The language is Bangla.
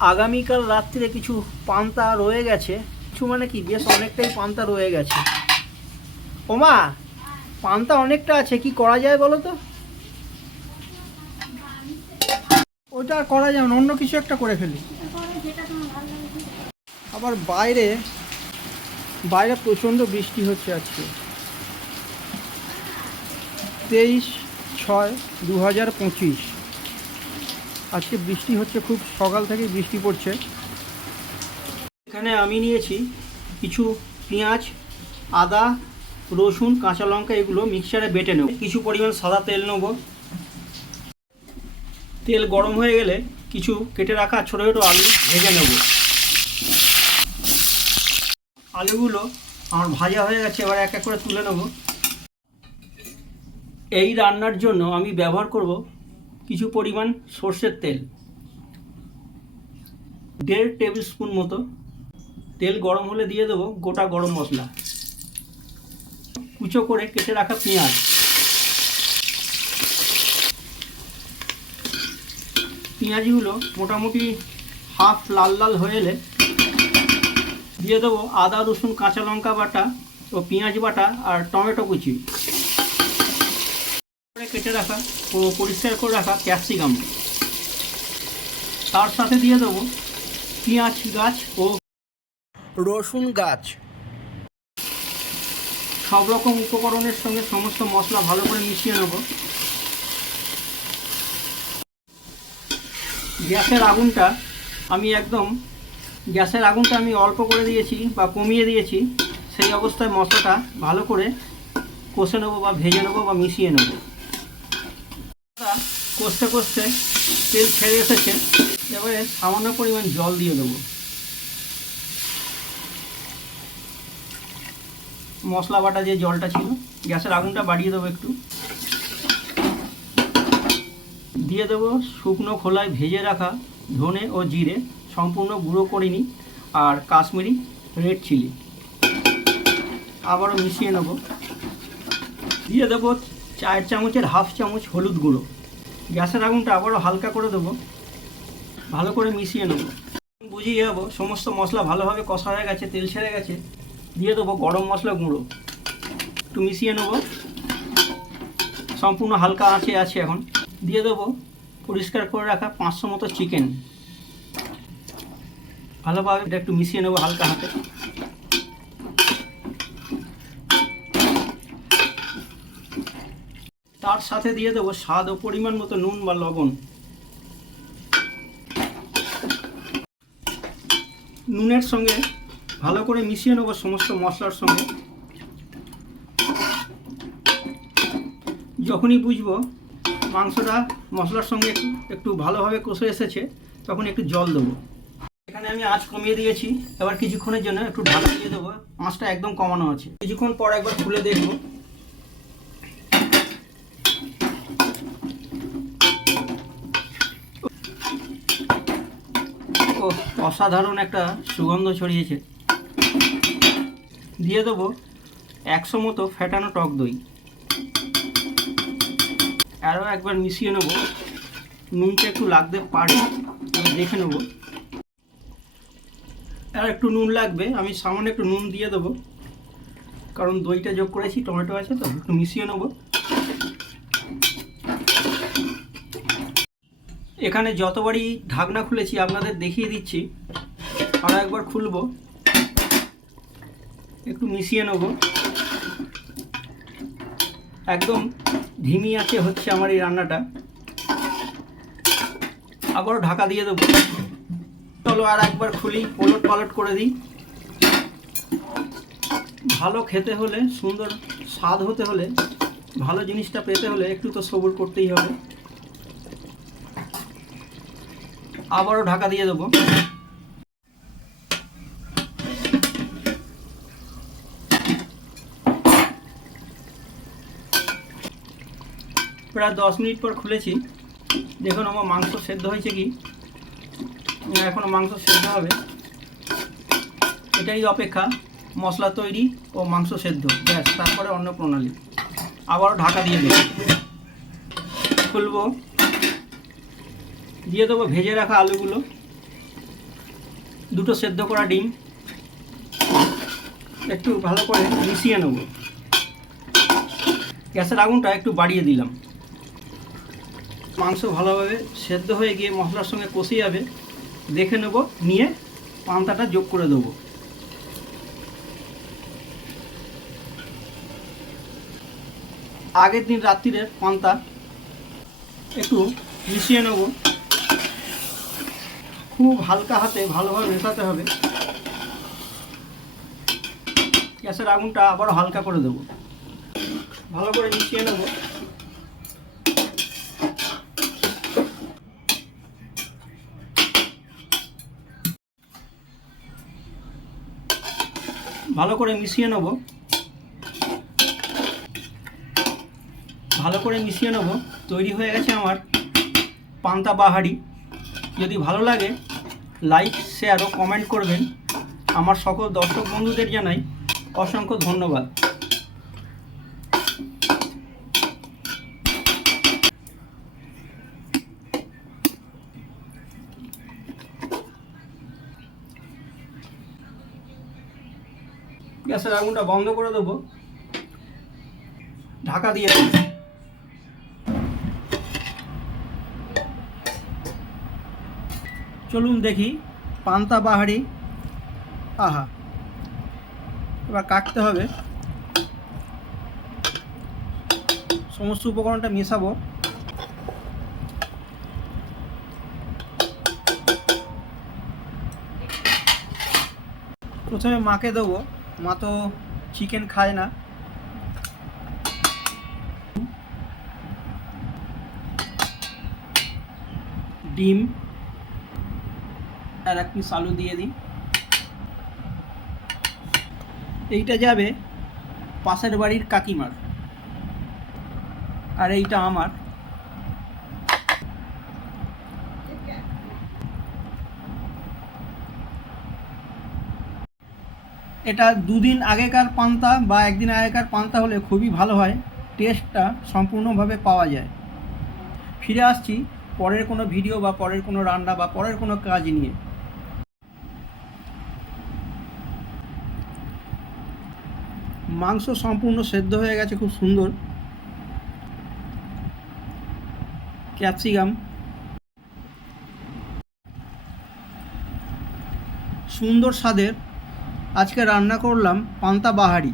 আগামীকাল রাত্রিরে কিছু পান্তা রয়ে গেছে। কিছু মানে কি? বেশ অনেকটাই পান্তা রয়ে গেছে। ওমা, পান্তা অনেকটা আছে, কি করা যায় বলো তো? ওটা আর করা যাবে না, অন্য কিছু একটা করে ফেলি। আবার বাইরে বাইরে প্রচণ্ড বৃষ্টি হচ্ছে আজকে। তেইশ ছয় দু হাজার পঁচিশ। আজকে বৃষ্টি হচ্ছে, খুব সকাল থেকে বৃষ্টি পড়ছে। এখানে আমি নিয়েছি কিছু পেঁয়াজ, আদা, রসুন, কাঁচা লঙ্কা, এগুলো মিক্সচারে বেটে নেব। কিছু পরিমাণ সাদা তেল নেব। তেল গরম হয়ে গেলে কিছু কেটে রাখা ছোটো ছোটো আলু ভেজে নেব। আলুগুলো আমার ভাজা হয়ে গেছে, এবার এক এক করে তুলে নেব। এই রান্নার জন্য আমি ব্যবহার করব কিছু পরিমাণ সর্ষের তেল। দেড় টেবিল স্পুন মতো। তেল গরম হলে দিয়ে দেবো গোটা গরম মশলা। কুচো করে কেটে রাখা পেঁয়াজ। পেঁয়াজগুলো মোটামুটি হাফ লাল লাল হয়ে এলে দিয়ে দেবো আদা, রসুন, কাঁচা লঙ্কা বাটা ও পেঁয়াজ বাটা আর টমেটো কুচি। কেটে রাখা ও পরিষ্কার করে রাখা ক্যাপসিকাম। তার সাথে দিয়ে দেবো পেঁয়াজ গাছ ও রসুন গাছ। সব রকম উপকরণের সঙ্গে সমস্ত মশলা ভালো করে মিশিয়ে নেব। গ্যাসের আগুনটা আমি একদম, গ্যাসের আগুনটা আমি অল্প করে দিয়েছি বা কমিয়ে দিয়েছি, সেই অবস্থায় মশলাটা ভালো করে কষে নেব বা ভেজে নেব বা মিশিয়ে নেব। কষতে কষতে তেল ছেড়ে এসেছে, এবারে সামান্য পরিমাণ জল দিয়ে দেবো। মশলা বাটা যে জলটা ছিল, গ্যাসের আগুনটা বাড়িয়ে দেবো একটু। দিয়ে দেবো শুকনো খোলায় ভেজে রাখা ধনে ও জিরে, সম্পূর্ণ গুঁড়ো করিনি, আর কাশ্মীরি রেড চিলি। আবারও মিশিয়ে নেব। দিয়ে দেবো চার চামচের হাফ চামচ হলুদ গুঁড়ো। গ্যাসের আগুনটা আবারও হালকা করে দেবো। ভালো করে মিশিয়ে নেব। বুঝিয়ে যাব সমস্ত মশলা ভালোভাবে কষা হয়ে গেছে, তেল ছেড়ে গেছে। দিয়ে দেবো গরম মশলা গুঁড়ো। একটু মিশিয়ে নেব। সম্পূর্ণ হালকা আঁচে আছে এখন। দিয়ে দেবো পরিষ্কার করে রাখা পাঁচশো মতো চিকেন। ভালোভাবে এটা একটু মিশিয়ে নেব হালকা হাতে। তার সাথে দিয়ে দেবো স্বাদ ও পরিমাণ মতো নুন বা লবণ। নুনের সঙ্গে ভালো করে মিশিয়ে নেব সমস্ত মশলার সঙ্গে। যখনই বুঝব মাংসটা মশলার সঙ্গে একটু ভালোভাবে কষে এসেছে তখন একটু জল দেবো। এখানে আমি আঁচ কমিয়ে দিয়েছি। এবার কিছুক্ষণের জন্য একটু ঢাকা দিয়ে দেবো। আঁচটা একদম কমানো আছে। কিছুক্ষণ পর একবার খুলে দেখব। অসাধারণ একটা সুগন্ধ ছড়িয়েছে। দিয়ে দেবো একশো মতো ফেটানো টক দই। আরও একবার মিশিয়ে নেব। নুনটা একটু লাগতে পারে দেখে নেব। আর একটু নুন লাগবে, আমি সামান্য একটু নুন দিয়ে দেবো। কারণ দইটা যোগ করেছি, টমেটো আছে তো, একটু মিশিয়ে নেব। এখানে যতবারই ঢাকনা খুলেছি, আপনাদের দেখিয়ে দিচ্ছি। আরও একবার খুলবো। একটু মিশিয়ে নেব। একদম ধিমি আছে হচ্ছে আমার এই রান্নাটা। আবারও ঢাকা দিয়ে দেবো। চলো আর একবার খুলি পলট পালট করে দিই। ভালো খেতে হলে, সুন্দর স্বাদ হতে হলে, ভালো জিনিসটা পেতে হলে একটু তো সবুর করতেই হবে। আবারও ঢাকা দিয়ে দেবো। প্রায় দশ মিনিট পর খুলেছি। দেখুন আমার মাংস সেদ্ধ হয়েছে কি? না, এখনও মাংস সেদ্ধ হবে। এটাই অপেক্ষা মশলা তৈরি ও মাংস সেদ্ধ। ব্যাস তারপরে অন্য প্রণালী আবারও ঢাকা দিয়ে দেবো। খুলবো। দিয়ে দেবো ভেজে রাখা আলুগুলো। দুটো সেদ্ধ করা ডিম। একটু ভালো করে মিশিয়ে নেব। গ্যাসের আগুনটা একটু বাড়িয়ে দিলাম। মাংস ভালোভাবে সেদ্ধ হয়ে গিয়ে মশলার সঙ্গে কষে যাবে। দেখে নেব, নিয়ে পান্তাটা যোগ করে দেবো। আগের দিন রাত্রিরের পান্তা একটু মিশিয়ে নেব। খুব হালকা হাতে ভালোভাবে মেশাতে হবে। গ্যাসের আগুনটা আবারও হালকা করে দেবো। ভালো করে মিশিয়ে নেব। ভালো করে মিশিয়ে নেব। ভালো করে মিশিয়ে নেব। তৈরি হয়ে গেছে আমার পান্তা বাহারি। যদি ভালো লাগে লাইক শেয়ার ও কমেন্ট করবেন। আমার সকল দর্শক বন্ধুদের জানাই অসংখ্য ধন্যবাদ। গ্যাসের আগুনটা বন্ধ করে দেবো। ঢাকা দিয়ে দেবো চলুন দেখি। পান্তা বাহারি। আহা। এবার কাটতে হবে। সমস্ত উপকরণটা মেশাবো। প্রথমে মাকে দেবো। মা তো চিকেন খায় না। ডিম। আর এক পিস আলু দিয়ে দিই। এইটা যাবে পাশের বাড়ির কাকিমার। আর এইটা আমার। এটা দুদিন আগেকার পান্তা বা একদিন আগেকার পান্তা হলে খুবই ভালো হয়। টেস্টটা সম্পূর্ণভাবে পাওয়া যায়। ফিরে আসছি পরের কোনো ভিডিও বা পরের কোনো রান্না বা পরের কোনো কাজ নিয়ে। মাংস সম্পূর্ণ সেদ্ধ হয়ে গেছে, খুব সুন্দর। ক্যাপসিকাম। সুন্দর স্বাদের। আজকে রান্না করলাম পান্তা বাহারি।